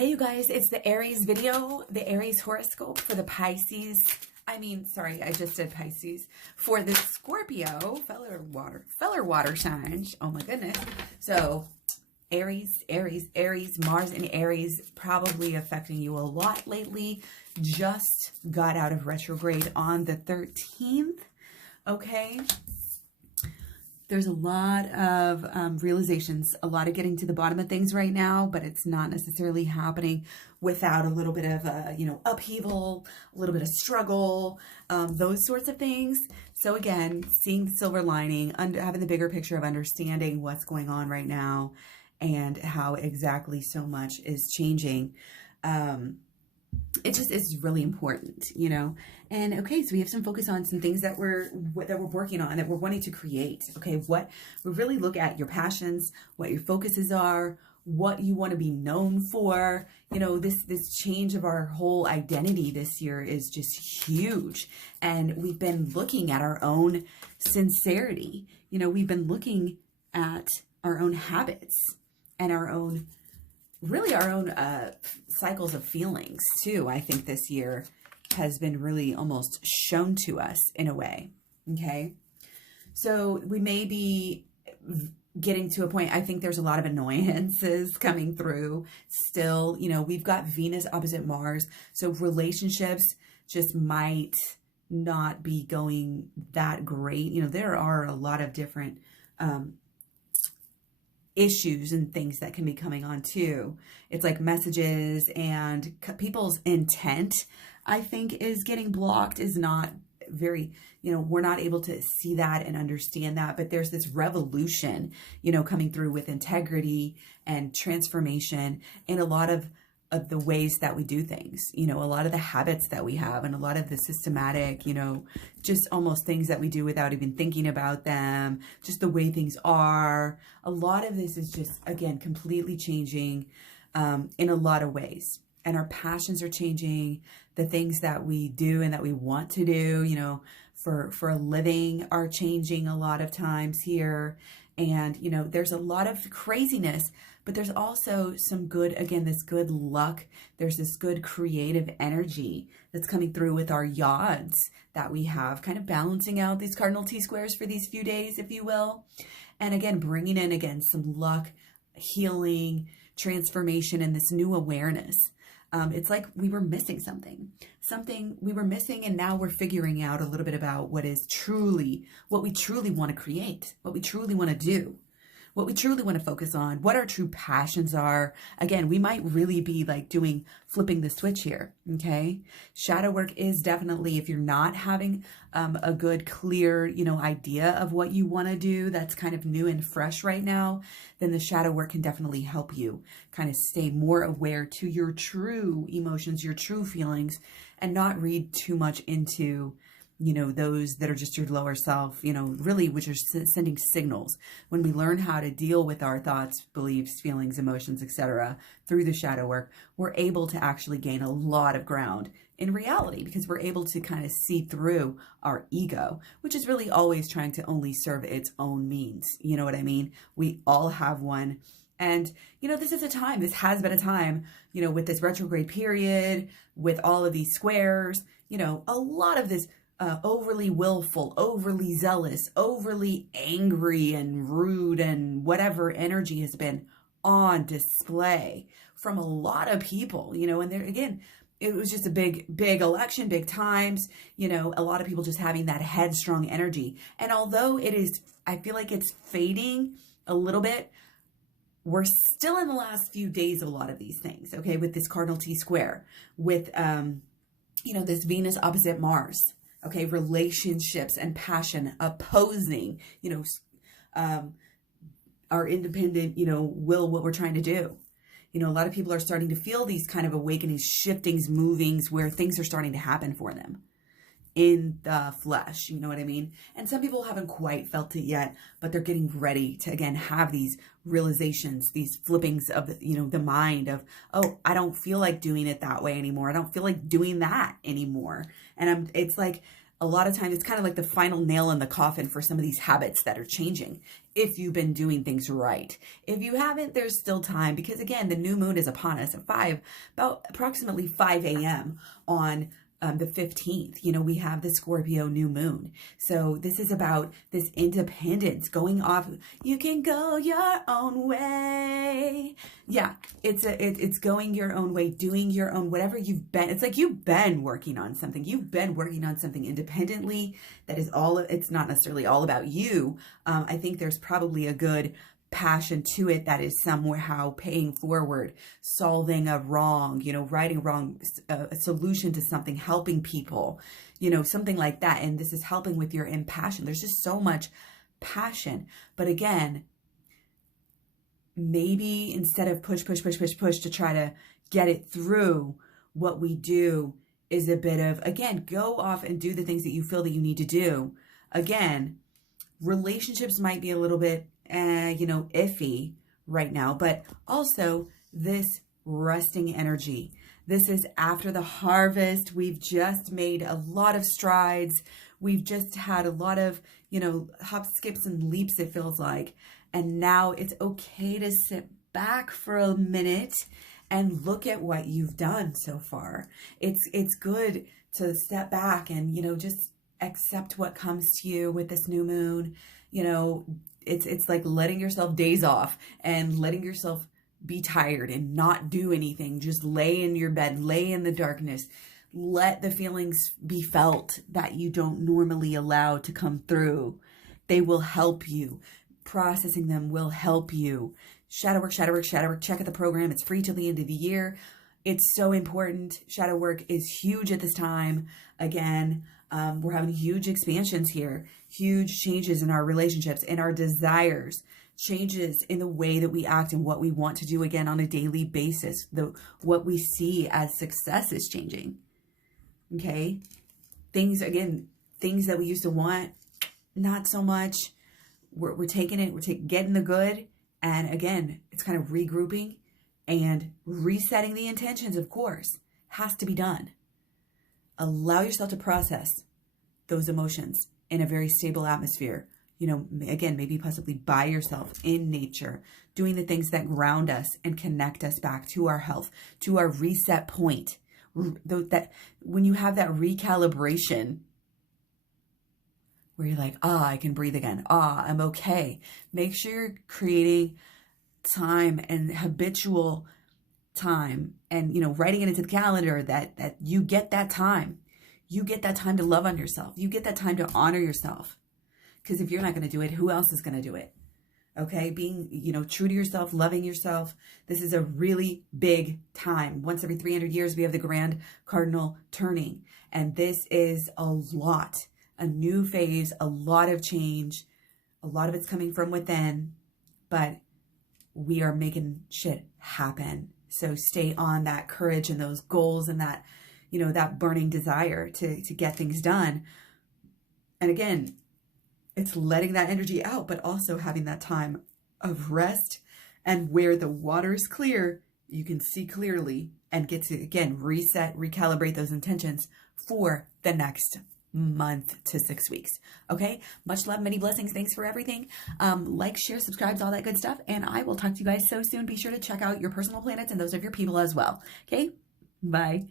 Hey you guys, it's the Aries video, the Aries horoscope for the Pisces. Sorry, I just said Pisces. For the Scorpio, feller water signs. Oh my goodness. So Aries, Mars and Aries probably affecting you a lot lately. Just got out of retrograde on the 13th. Okay. There's a lot of realizations, a lot of getting to the bottom of things right now, but it's not necessarily happening without a little bit of, upheaval, a little bit of struggle, those sorts of things. So again, seeing the silver lining, having the bigger picture of understanding what's going on right now and how exactly so much is changing. It just is really important, and okay, so we have some focus on some things that we're working on, that we're wanting to create. Okay, what we really look at your passions, what your focuses are, what you want to be known for. This change of our whole identity this year is just huge, and we've been looking at our own sincerity. We've been looking at our own habits and our own cycles of feelings too. I think this year has been really almost shown to us in a way. Okay. So we may be getting to a point, I think there's a lot of annoyances coming through still. We've got Venus opposite Mars. So relationships just might not be going that great. There are a lot of different, issues and things that can be coming on too. It's like messages and people's intent, I think, is getting blocked, is not very, we're not able to see that and understand that, but there's this revolution, coming through with integrity and transformation in a lot of the ways that we do things, a lot of the habits that we have, and a lot of the systematic, just almost things that we do without even thinking about them, just the way things are. A lot of this is just, again, completely changing in a lot of ways. And our passions are changing. The things that we do and that we want to do, for a living are changing a lot of times here. And, there's a lot of craziness, but there's also some good, again, this good luck. There's this good creative energy that's coming through with our yods that we have, kind of balancing out these cardinal T-squares for these few days, if you will. And again, bringing in, again, some luck, healing, transformation, and this new awareness. It's like we were missing something we were missing, and now we're figuring out a little bit about what we truly want to create, what we truly want to do, what we truly want to focus on, what our true passions are. Again, we might really be like flipping the switch here. Okay. Shadow work is definitely, if you're not having a good, clear, idea of what you want to do, that's kind of new and fresh right now, then the shadow work can definitely help you kind of stay more aware to your true emotions, your true feelings, and not read too much into those that are just your lower self, really, which are sending signals. When we learn how to deal with our thoughts, beliefs, feelings, emotions, etc., through the shadow work, we're able to actually gain a lot of ground in reality, because we're able to kind of see through our ego, which is really always trying to only serve its own means. You know what I mean? We all have one. And, this is a time, this has been a time, with this retrograde period, with all of these squares, a lot of this overly willful, overly zealous, overly angry and rude and whatever energy has been on display from a lot of people, and there again, it was just a big election, big times, a lot of people just having that headstrong energy. And although I feel like it's fading a little bit, we're still in the last few days of a lot of these things, okay, with this cardinal T-square, with, this Venus opposite Mars. Okay, relationships and passion opposing, our independent, will, what we're trying to do. A lot of people are starting to feel these kind of awakenings, shiftings, movings, where things are starting to happen for them in the flesh, you know what I mean? And some people haven't quite felt it yet, but they're getting ready to, again, have these realizations, these flippings of, the mind of, oh, I don't feel like doing it that way anymore. I don't feel like doing that anymore. And it's like, a lot of times it's kind of like the final nail in the coffin for some of these habits that are changing. If you've been doing things right. If you haven't, there's still time, because again, the new moon is upon us at about approximately 5 a.m. on the 15th. You know, we have the Scorpio new moon. So this is about this independence, going off. You can go your own way. Yeah, it's going your own way, doing your own, whatever you've been. It's like you've been working on something. You've been working on something independently. That is all. It's not necessarily all about you. I think there's probably a good passion to it that is somehow paying forward, solving a wrong, you know, righting a wrong, a solution to something, helping people, you know, something like that. And this is helping with your impassion. There's just so much passion. But again, maybe instead of push to try to get it through, what we do is a bit of, again, go off and do the things that you feel that you need to do. Again, relationships might be a little bit you know, iffy right now, but also this resting energy. This is after the harvest. We've just made a lot of strides. We've just had a lot of, you know, hops, skips, and leaps, it feels like. And now it's okay to sit back for a minute and look at what you've done so far. It's good to step back and, you know, just accept what comes to you with this new moon. You know, it's like letting yourself days off and letting yourself be tired and not do anything. Just lay in your bed, lay in the darkness. Let the feelings be felt that you don't normally allow to come through. They will help you. Processing them will help you. Shadow work. Check out the program. It's free till the end of the year. It's so important. Shadow work is huge at this time. Again, we're having huge expansions here, huge changes in our relationships, in our desires, changes in the way that we act and what we want to do again on a daily basis. What we see as success is changing. Okay. Things that we used to want, not so much. We're taking it, getting the good. And again, it's kind of regrouping and resetting the intentions, of course, has to be done. Allow yourself to process those emotions in a very stable atmosphere. You know, again, maybe possibly by yourself in nature, doing the things that ground us and connect us back to our health, to our reset point. That when you have that recalibration where you're like, I can breathe again. I'm okay. Make sure you're creating time and habitual time and, you know, writing it into the calendar that you get that time. You get that time to love on yourself. You get that time to honor yourself. Because if you're not going to do it, who else is going to do it? Okay, being, you know, true to yourself, loving yourself. This is a really big time. Once every 300 years, we have the grand cardinal turning. And this is a lot, a new phase, a lot of change. A lot of it's coming from within, but we are making shit happen. So stay on that courage and those goals and that, you know, that burning desire to get things done. And again, it's letting that energy out, but also having that time of rest and where the water is clear, you can see clearly and get to, again, reset, recalibrate those intentions for the next month to 6 weeks. Okay. Much love, many blessings. Thanks for everything. Like, share, subscribe, all that good stuff. And I will talk to you guys so soon. Be sure to check out your personal planets and those of your people as well. Okay. Bye.